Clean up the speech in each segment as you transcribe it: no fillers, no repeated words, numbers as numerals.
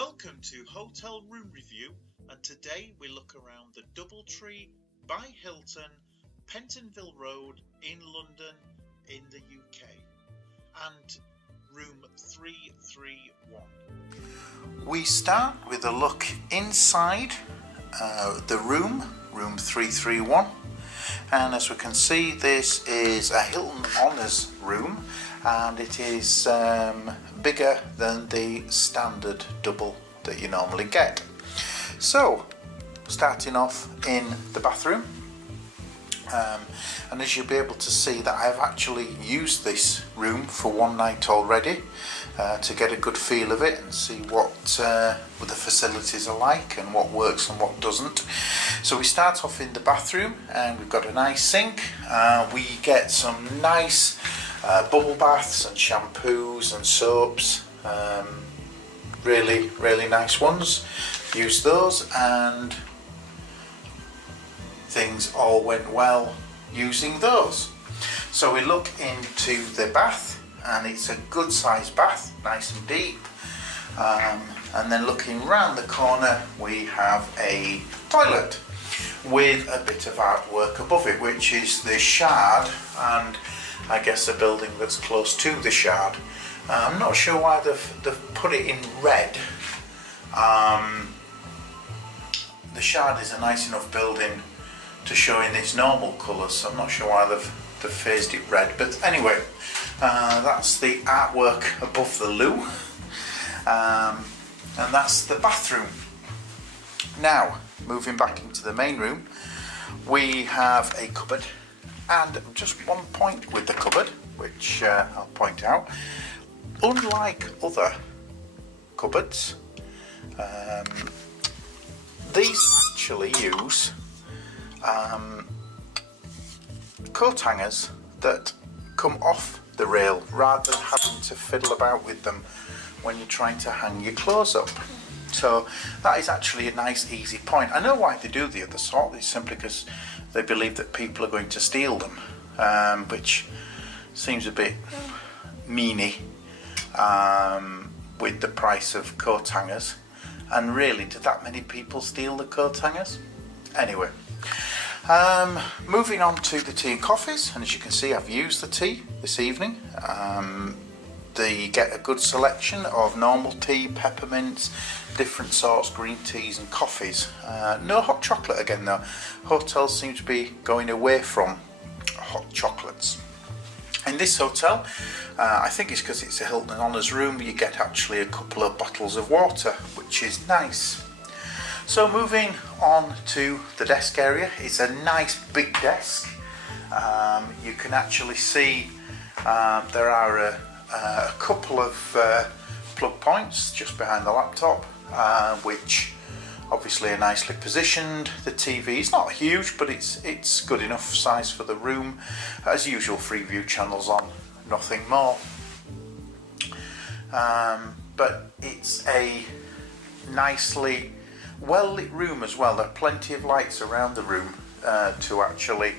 Welcome to Hotel Room Review, and today we look around the Doubletree by Hilton, Pentonville Road in London in the UK, and room 331. We start with a look inside the room 331, and as we can see, this is a Hilton Honours room, and it is bigger than the standard double that you normally get. So starting off in the bathroom, and as you'll be able to see that I've actually used this room for one night already to get a good feel of it and see what the facilities are like and what works and what doesn't. So we start off in the bathroom, and we've got a nice sink. We get some nice bubble baths and shampoos and soaps, really nice ones. Used those, and things all went well using those. So we look into the bath, and it's a good sized bath, nice and deep. And then looking round the corner, we have a toilet with a bit of artwork above it, which is the Shard, and I guess a building that's close to the Shard. I'm not sure why they've put it in red. The Shard is a nice enough building to show in its normal colours, so I'm not sure why they've phased it red. But anyway, that's the artwork above the loo, and that's the bathroom. Now, moving back into the main room, we have a cupboard, and just one point with the cupboard, which I'll point out. Unlike other cupboards, these actually use coat hangers that come off the rail rather than having to fiddle about with them when you're trying to hang your clothes up. So that is actually a nice easy point. I know why they do the other sort. It's simply because they believe that people are going to steal them, which seems a bit meany with the price of coat hangers. And really, do that many people steal the coat hangers? Anyway, moving on to the tea and coffees, and as you can see, I've used the tea this evening. They get a good selection of normal tea, peppermints, different sorts, green teas and coffees. No hot chocolate again though. Hotels seem to be going away from hot chocolates. In this hotel, I think it's because it's a Hilton Honours room, you get actually a couple of bottles of water, which is nice. So moving on to the desk area, it's a nice big desk. You can actually see there are a couple of plug points just behind the laptop, which obviously are nicely positioned. The TV is not huge, but it's good enough size for the room. As usual, Freeview channels on, nothing more. But it's a nicely well lit room as well. There are plenty of lights around the room to actually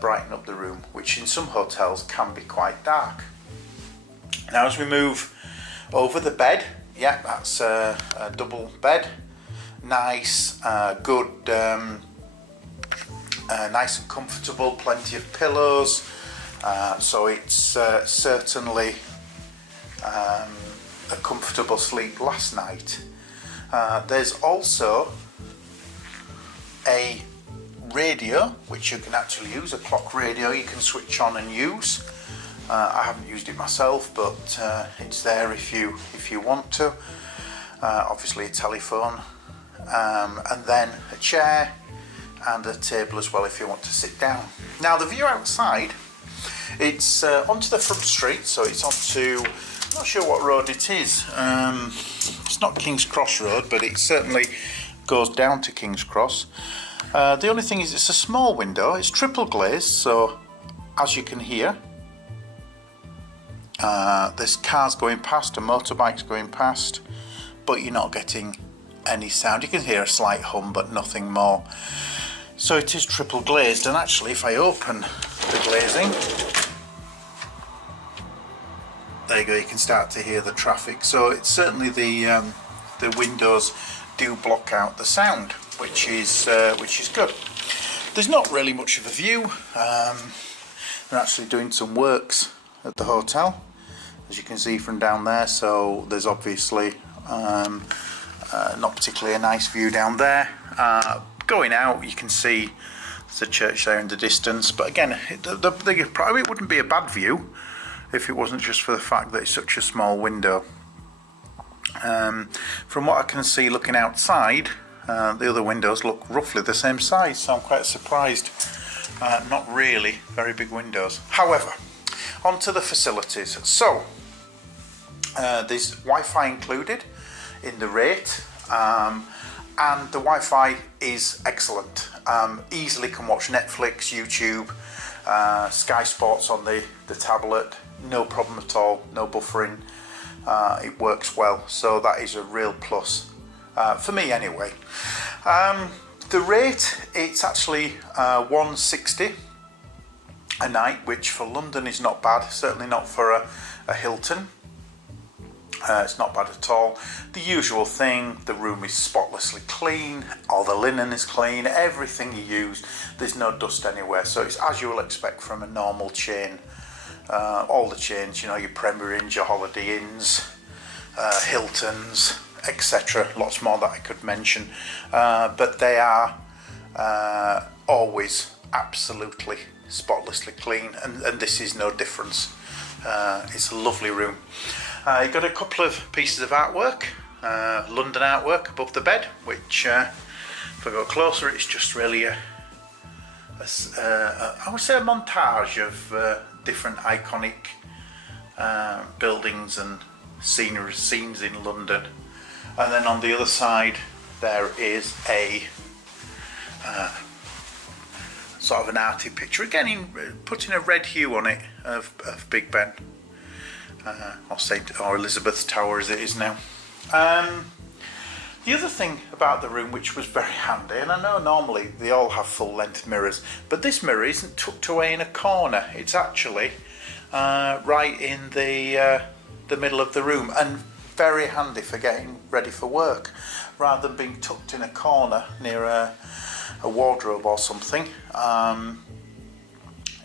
brighten up the room, which in some hotels can be quite dark. Now as we move over the bed, yeah, that's a double bed. Nice, good, nice and comfortable, plenty of pillows, so it's certainly a comfortable sleep last night. There's also a radio which you can actually use, a clock radio you can switch on and use. I haven't used it myself, but it's there if you want to. Obviously a telephone, and then a chair and a table as well if you want to sit down. Now the view outside, it's onto the front street, so it's onto, I'm not sure what road it is. It's not King's Cross Road, but it certainly goes down to King's Cross. The only thing is it's a small window, it's triple glazed, so as you can hear, there's cars going past and motorbikes going past, but you're not getting any sound. You can hear a slight hum, but nothing more. So it is triple glazed, and actually if I open the glazing, there you go, you can start to hear the traffic. So it's certainly the the windows do block out the sound, which is good. There's not really much of a view. They're actually doing some works at the hotel, as you can see from down there, so there's obviously not particularly a nice view down there. Going out, you can see the church there in the distance, but again, it wouldn't be a bad view if it wasn't just for the fact that it's such a small window. From what I can see looking outside, the other windows look roughly the same size, so I'm quite surprised. Not really very big windows. However, onto the facilities. So there's Wi-Fi included in the rate, and the Wi-Fi is excellent. Easily can watch Netflix, YouTube, Sky Sports on the tablet, no problem at all, no buffering. It works well, so that is a real plus for me anyway. The rate, it's actually $160 a night, which for London is not bad, certainly not for a Hilton. It's not bad at all. The usual thing, the room is spotlessly clean, all the linen is clean, everything you use, there's no dust anywhere, so it's as you will expect from a normal chain. All the chains, you know, your Premier Inns, your Holiday Inns, Hiltons, etc. Lots more that I could mention, but they are always absolutely spotlessly clean, and this is no difference. It's a lovely room. You've got a couple of pieces of artwork, London artwork above the bed, which if I go closer, it's just really I would say a montage of different iconic buildings and scenes in London. And then on the other side there is a sort of an arty picture, again putting a red hue on it of Big Ben, or Elizabeth Tower as it is now. The other thing about the room which was very handy, and I know normally they all have full length mirrors, but this mirror isn't tucked away in a corner, it's actually right in the middle of the room, and very handy for getting ready for work, rather than being tucked in a corner near a wardrobe or something.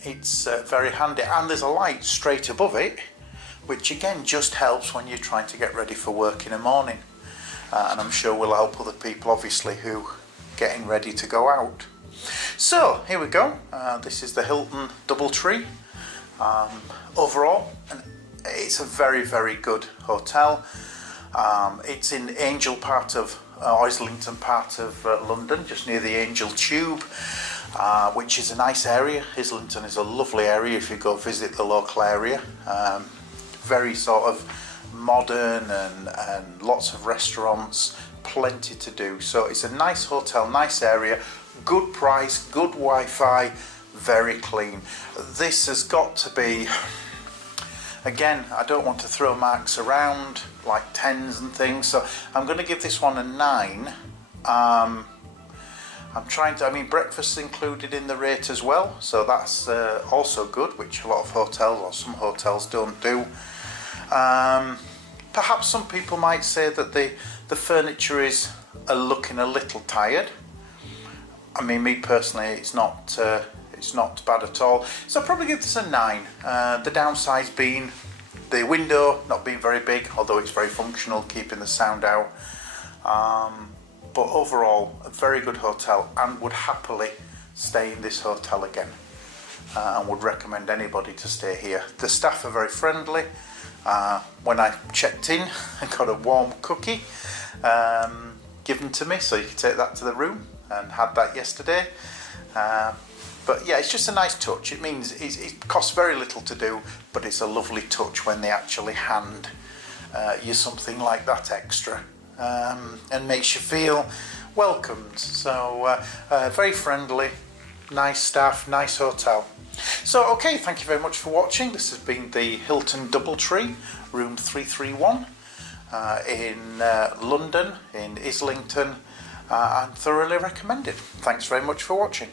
It's very handy, and there's a light straight above it, which again just helps when you're trying to get ready for work in the morning, and I'm sure will help other people obviously who are getting ready to go out. So here we go. This is the Hilton Doubletree. Overall, it's a very good hotel. It's in the Angel part of Islington part of London, just near the Angel Tube, which is a nice area. Islington is a lovely area if you go visit the local area. Very sort of modern and lots of restaurants, plenty to do. So it's a nice hotel, nice area, good price, good Wi-Fi, very clean. This has got to be, again, I don't want to throw marks around like 10s and things, so I'm going to give this one a 9. I'm trying to, breakfast's included in the rate as well, so that's also good, which a lot of hotels or some hotels don't do. Perhaps some people might say that the furniture is looking a little tired. Me personally, it's not bad at all, so I'll probably give this a 9. The downside's been the window not being very big, although it's very functional, keeping the sound out. But overall, a very good hotel, and would happily stay in this hotel again, and would recommend anybody to stay here. The staff are very friendly. When I checked in, I got a warm cookie given to me, so you can take that to the room, and had that yesterday. But yeah, it's just a nice touch. It means it costs very little to do, but it's a lovely touch when they actually hand you something like that extra, and makes you feel welcomed. So very friendly, nice staff, nice hotel. So okay, thank you very much for watching. This has been the Hilton Doubletree, room 331 in London, in Islington, and thoroughly recommended. Thanks very much for watching.